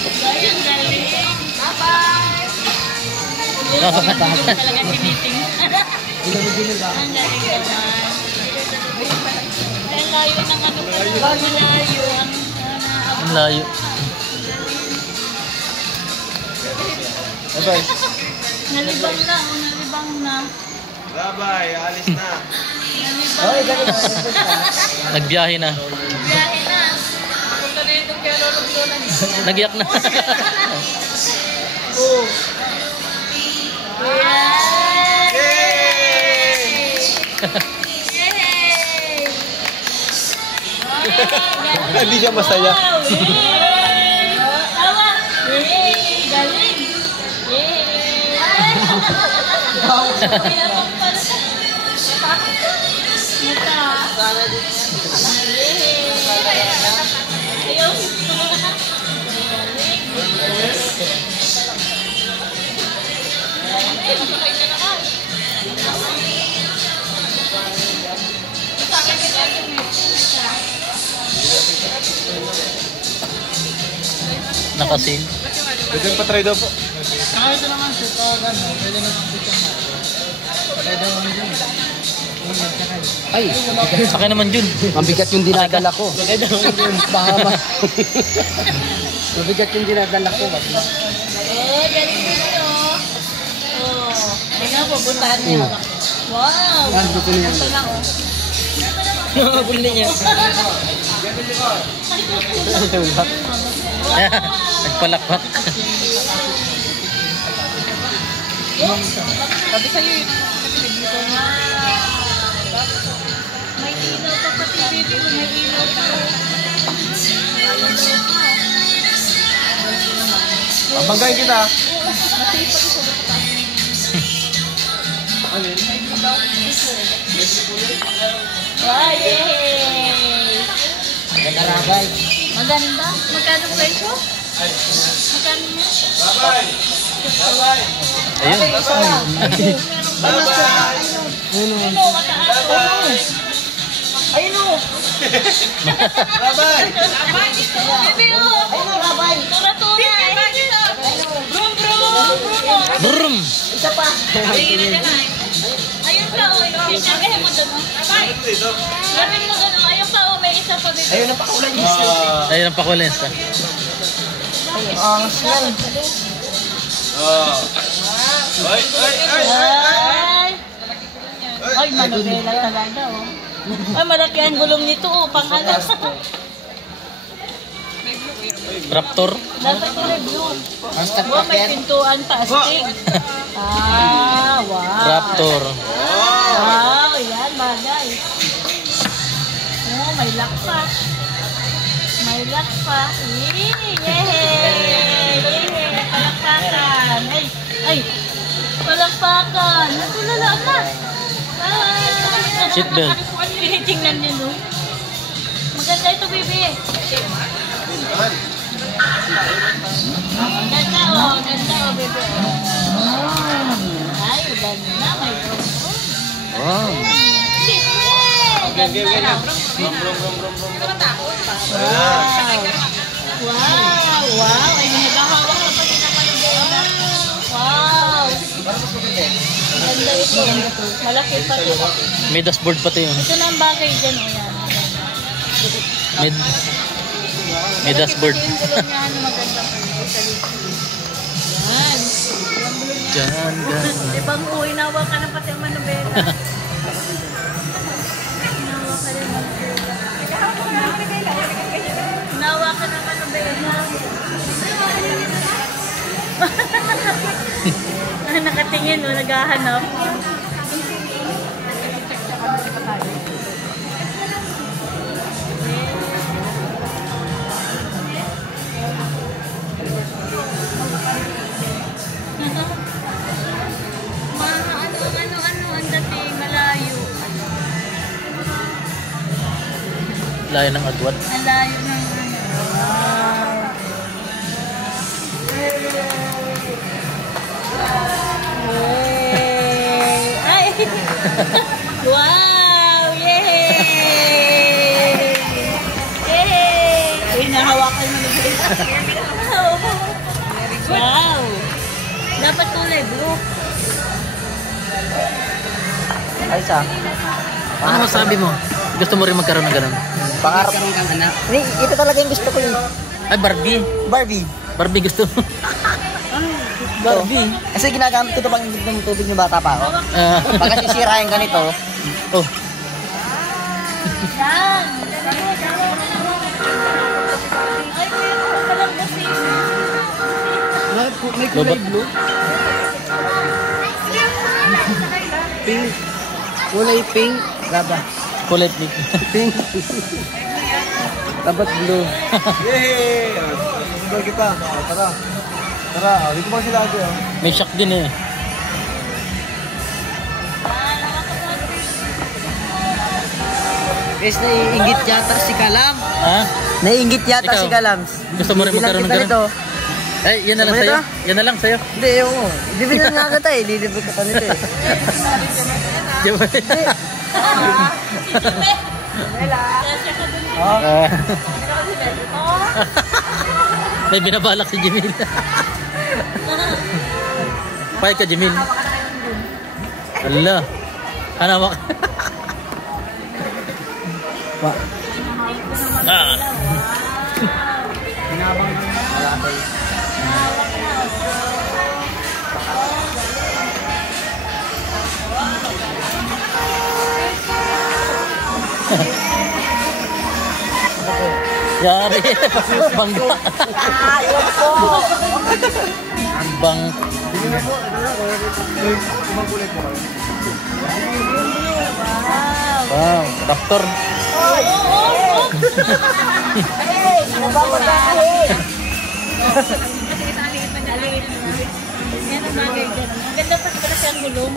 Ayun, galing. Bye-bye. Talaga tiniting. Ang galing naman. Ang layo ng ano pa. Malayo. Ang layo. Bye-bye. Nalibang na. Nalibang na. Bye-bye. Alis na. Nagbiyahe na. Biyahe na. Punta na yung kaya lolo-lolan. Nagyak na. Oh. Yay! Yay! Hindi siya masaya. Wow! Yay! Tawa! Yay! Galing! Yay! Pinapang pala sa mata. Yay! Ayaw, tulungan na. Nakasin. Pwede yung patry daw po. Saka ito naman sir, pag ano, pwede naman picture mo. Pwede naman dyan. Ay, Saka naman Jun. ang bigat yung dinadala ko. Baka mabigat yung dinadala ko. Oh, galing dito. Oh, tingnan po, puntahan niya. Wow! Gusto niya. Ito lang, oh. Nakabuli niya. Nagpalakpak. Sabi sa'yo yun. May ilaw pa pati, baby. May ilaw pa. Abanggain kita. Wow, yay! Maganda ragay. Maganda? Magkano presyo? Magkano niya? Bye-bye. Bye-bye. Ayun. Bye-bye. Ano, mataas? Ayun o! Bye-bye. Bebe o! Tura-tura! Brum, brum! Brum. Ayun pa o! Sabihin mo doon o! Sabihin mo doon o! Ayun pa o! May isa pa bebe! Ayun, napakulan niya. Ayun ang pakulens. Ang yan. Oh. Ay, ay, ay, ay. Ay! Ay, manubela talaga o! Ay, malaki ang gulong nito o! Pang-alas! Raptor. Dapat ko review. Basta Wow, may pintuan pa, astig. Ah, wow. Raptor. Wow, yan, bagay. Oh, may lock pa. May lock pa. Yay! Yay! Palakpakan. Ay! Palakpakan. Natulalaan na. Seatbelt. Tinitingnan niyo, no? Maganda ito, baby. Ganda oh, bebe. Ay, ganda, may drone. Wow. Ganda na. Wow, wow. Ay, nagahawak na pati naman yung bebe. Wow. Ganda ito. Malaki pati. May dashboard pati yun. Ito na ang bagay dyan, o yan. May dashboard. Yung gulong niya, ano maganda pa rin sa likod. Yan. Diyan, Ibang inawa ka na pati ang manubela. Inawa ka rin manubela. Inawa ka na manubela. Nakatingin, no? Naghahanap. Layo ng agwat. Ang layo ng ano. Yay! Ay! Wow! Yay! Yay! Ay, nahawakan mo na. Wow! Dapat kulay blue. Ay, sa. Ano masabi mo? Gusto mo rin magkaroon ng ganun? Pangarap ng kang anak. Ito talaga yung gusto ko yun. Ay, Barbie. Barbie. Barbie gusto mo. Barbie. Kasi ginagamit ko ito pang ingit ng tubig ng bata pa ako. Pagka sisirain ka nito, Oh, Yan! Ay, meron pa lang kasi. may kulay blue. Pink. Kulay pink. Raba. kulay pink. Pink. Dapat blue. Yay! Sundan kita. Tara. Tara, dito ba sila ate? May shock din eh. Guys, naiingit yata si Kalam. Ha? Naiingit yata Ikaw, si Kalam. gusto mo rin magkaroon ng ganun? Eh, yan na lang Ano sa'yo. ito? Yan na lang sa'yo. Hindi, oo. Bibigyan nga kita eh. Lilibig ka nito eh. Di ba? Ah. May binabalak si Jimil. Pahit ka, Jimil. Ala. Hanamak. Ah. Yari. Bangga. Bang. Wow, doktor. Ganda pa pala siyang gulong.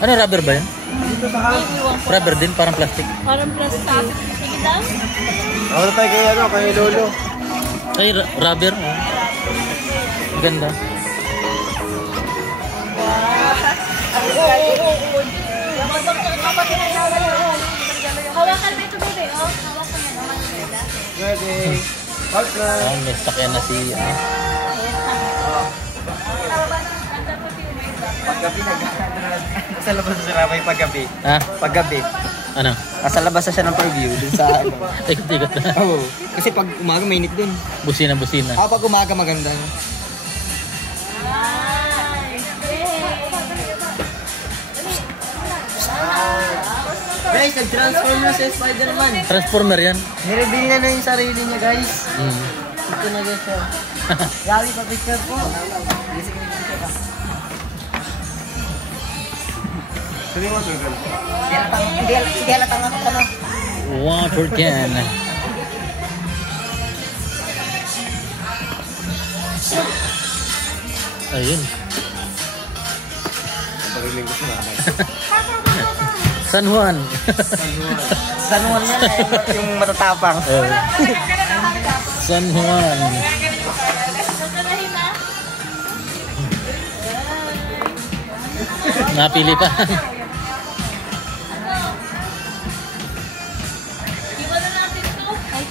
Ano, rubber ba yan? Rubber din, parang plastic. Parang plastic. Sige daw. Ako na tayo kay ano, kay Lolo. Ay, rubber. Oh. Ganda. Hawakan mo ito, bebe. Oh, hawakan mo naman. Ready. Partner. Ah, may sakyan na si... Paggabi nasa labas na si Ramay paggabi. Ha? Paggabi. Ano? Nasa labas na siya ng preview dun sa ano. Ikot-ikot na. Oo. Kasi pag umaga mainit dun. Busina. Pag umaga maganda. Guys, nag-transform na si Spider-Man. Transformer yan. Nireveal na yung sarili niya, guys. Hmm. Ito na guys siya. Gawi pa picture po. Sino yung water gun? Hindi halatang ako ka na. Water can. Ayun. Pariling ko sila. San Juan. San Juan yan eh, yung matatapang. Oh. San Juan. Napili pa. Iwan na natin ito. Ay,